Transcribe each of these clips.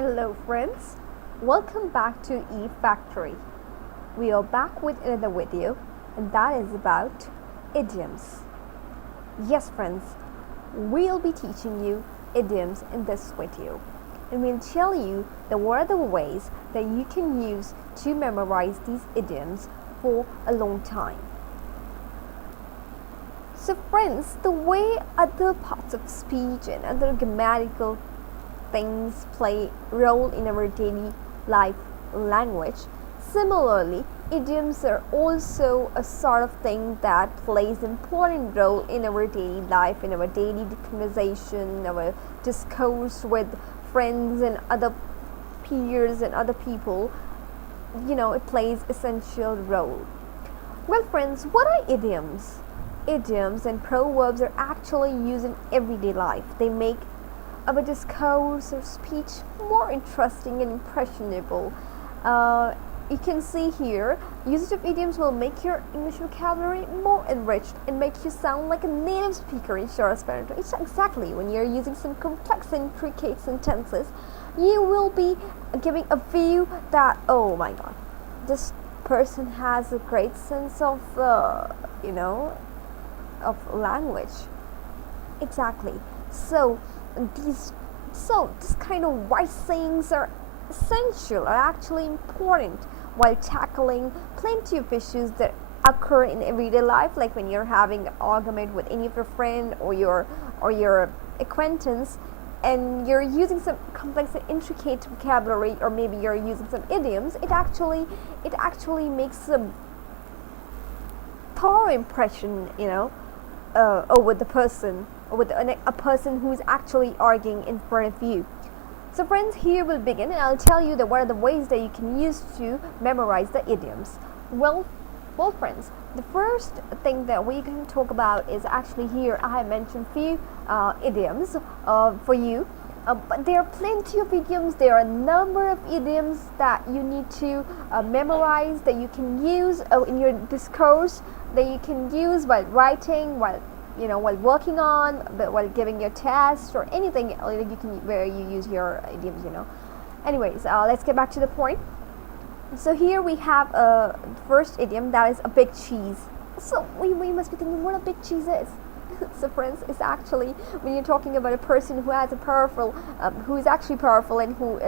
Hello friends, welcome back to E-Factory. We are back with another video and that is about idioms. Yes friends, we'll be teaching you idioms in this video and we'll tell you what are the ways that you can use to memorize these idioms for a long time. So friends, the way other parts of speech and other grammatical things play role in our daily life language, similarly idioms are also a sort of thing that plays important role in our daily life, in our daily conversation, our discourse with friends and other peers and other people. It plays essential role. Well friends, what are idioms? Idioms and proverbs are actually used in everyday life. They make our discourse or speech more interesting and impressionable. You can see here, usage of idioms will make your English vocabulary more enriched and make you sound like a native speaker in short span. It's exactly when you're using some complex and intricate sentences, you will be giving a view that, oh my god, this person has a great sense of, of language. Exactly. This kind of wise sayings are essential, are actually important while tackling plenty of issues that occur in everyday life, like when you're having an argument with any of your friend or your acquaintance and you're using some complex and intricate vocabulary, or maybe you're using some idioms. It actually makes a thorough impression, over the person, or with a person who's actually arguing in front of you. So friends, here we'll begin and I'll tell you what are the ways that you can use to memorize the idioms. Well friends, the first thing that we can talk about is actually here I have mentioned few idioms for you. But there are plenty of idioms. There are a number of idioms that you need to memorize, that you can use in your discourse, that you can use while writing, while working on, while giving your test or anything where you use your idioms. Anyways, let's get back to the point. So here we have the first idiom, that is a big cheese. So we must be thinking what a big cheese is. So friends, it's actually when you're talking about a person who has who is actually powerful and who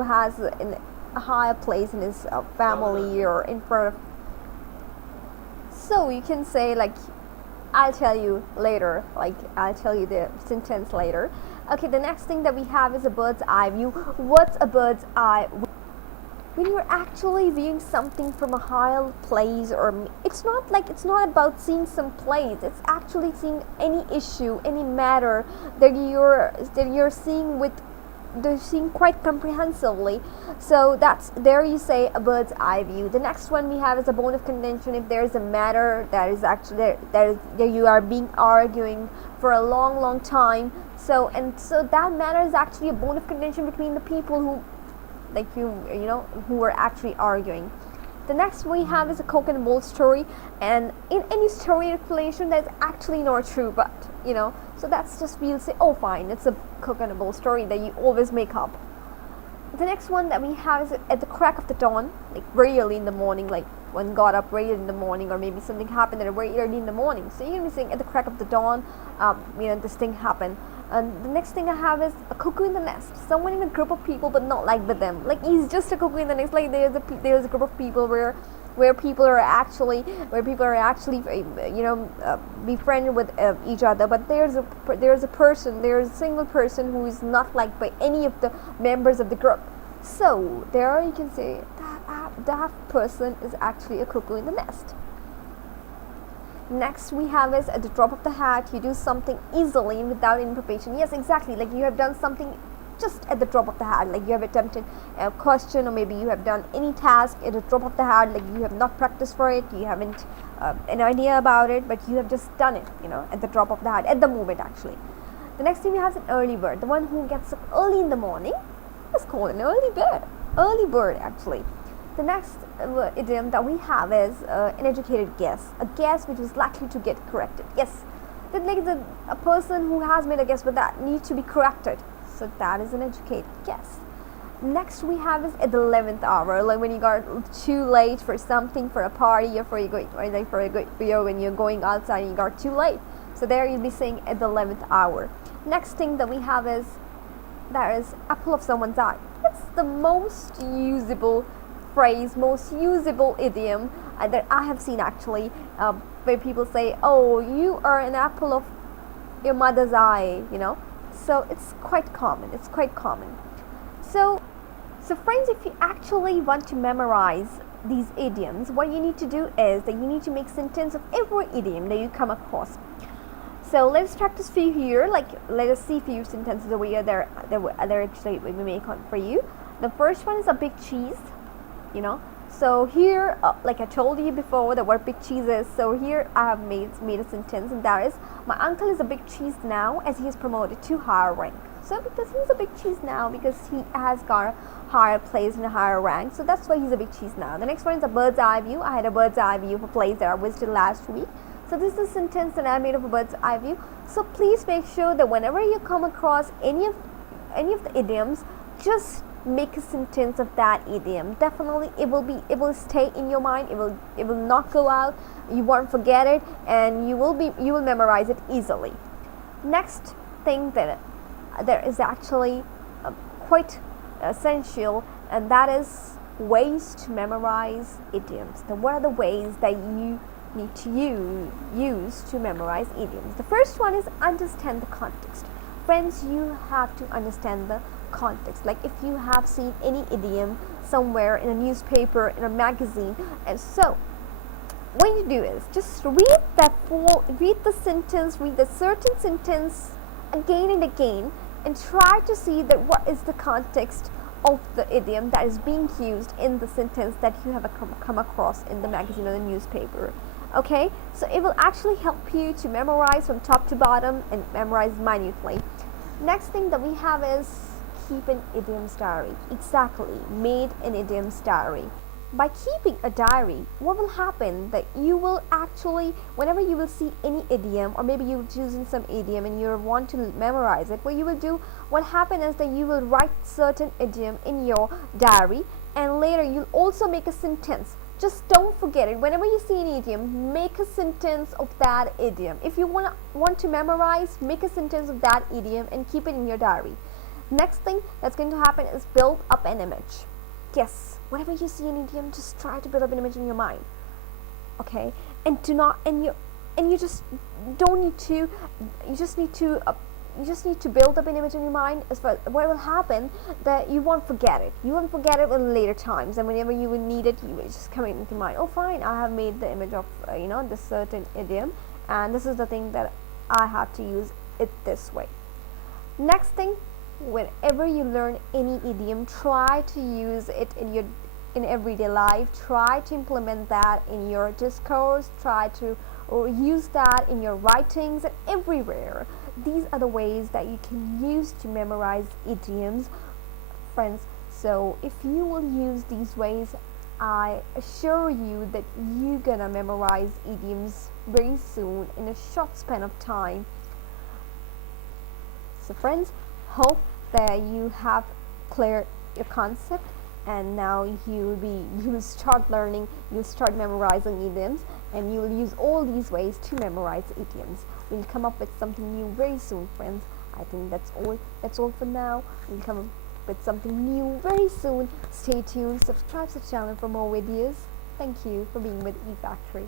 has a higher place in his family or in front of. So you can say like, I'll tell you later, like I'll tell you the sentence later. Okay, the next thing that we have is a bird's eye view. What's a bird's eye? When you're actually viewing something from a higher place, or it's not about seeing some place, it's actually seeing any issue, any matter that you're seeing quite comprehensively. So that's there you say a bird's eye view. The next one we have is a bone of contention. If there is a matter that is actually that you are being arguing for a long time, so that matter is actually a bone of contention between the people who who are actually arguing. The next we have is a cock and bull story, and in any story explanation that's actually not true, but so that's just, we'll say, oh fine, it's a cock and bull story that you always make up. The next one that we have is at the crack of the dawn, like very early in the morning, like one got up very early in the morning, or maybe something happened at very early in the morning. So you're gonna be saying at the crack of the dawn, this thing happened. And the next thing I have is a cuckoo in the nest. Someone in a group of people, but not like with them. Like he's just a cuckoo in the nest. Like there's a group of people where people are actually befriended with each other. But there's a single person who is not liked by any of the members of the group. So there you can say that person is actually a cuckoo in the nest. Next we have is at the drop of the hat, you do something easily and without any preparation. Yes, exactly, like you have done something just at the drop of the hat, like you have attempted a question, or maybe you have done any task at the drop of the hat, like you have not practiced for it, you haven't an idea about it, but you have just done it, at the drop of the hat, at the moment actually. The next thing we have is an early bird. The one who gets up early in the morning is called an early bird actually. The next idiom that we have is an educated guess, a guess which is likely to get corrected. Yes, a person who has made a guess, but that needs to be corrected. So that is an educated guess. Next we have is at the 11th hour, like when you got too late for something, for a party, or for you going, or like when you're going outside and you got too late. So there you'll be saying at the 11th hour. Next thing that we have is that is apple of someone's eye. It's the most usable phrase, most usable idiom that I have seen actually, where people say, "Oh, you are an apple of your mother's eye," you know. So it's quite common. It's quite common. So friends, if you actually want to memorize these idioms, what you need to do is that you need to make sentence of every idiom that you come across. So let's practice for you here. Like, let us see few sentences over here. There actually we make on for you. The first one is a big cheese. You know. So here, like I told you before, the word big cheese is. So here I have made a sentence, and that is, my uncle is a big cheese now as he is promoted to higher rank. So because he's a big cheese now, because he has got a higher place and a higher rank, so that's why he's a big cheese now. The next one is a bird's eye view. I had a bird's eye view of a place that I visited last week. So this is a sentence that I made of a bird's eye view. So please make sure that whenever you come across any of the idioms, just make a sentence of that idiom. Definitely it will stay in your mind. It will not go out. You won't forget it, and you will memorize it easily. Next thing that there is actually quite essential, and that is ways to memorize idioms. Now, what are the ways that you need to use to memorize idioms? The first one is understand the context. Friends, you have to understand the context. Like if you have seen any idiom somewhere in a newspaper, in a magazine, and so what you do is just read the sentence, read the certain sentence again and again, and try to see that what is the context of the idiom that is being used in the sentence that you have come across in the magazine or the newspaper. Okay, so it will actually help you to memorize from top to bottom and memorize minutely. Next thing that we have is keep an idioms diary. Exactly, made an idioms diary. By keeping a diary, what will happen that you will actually, whenever you will see any idiom, or maybe you're choosing some idiom and you want to memorize it, what you will do, what happen is that you will write certain idiom in your diary, and later you'll also make a sentence. Just don't forget it. Whenever you see an idiom, make a sentence of that idiom. If you want to memorize, make a sentence of that idiom and keep it in your diary. Next thing that's going to happen is build up an image. Yes, whenever you see an idiom, just try to build up an image in your mind. Okay, and you just need to build up an image in your mind. As far what will happen, that you won't forget it. You won't forget it in later times, and whenever you will need it, you will just come into mind. Oh, fine, I have made the image of this certain idiom, and this is the thing that I have to use it this way. Next thing, whenever you learn any idiom, try to use it in everyday life. Try to implement that in your discourse. Try to use that in your writings and everywhere. These are the ways that you can use to memorize idioms, friends. So if you will use these ways, I assure you that you're gonna memorize idioms very soon in a short span of time. So friends, hope that you have cleared your concept, and now you'll start learning, you'll start memorizing idioms, and you'll use all these ways to memorize idioms. We'll come up with something new very soon, friends. I think that's all for now. We'll come up with something new very soon. Stay tuned, subscribe to the channel for more videos. Thank you for being with eFactory.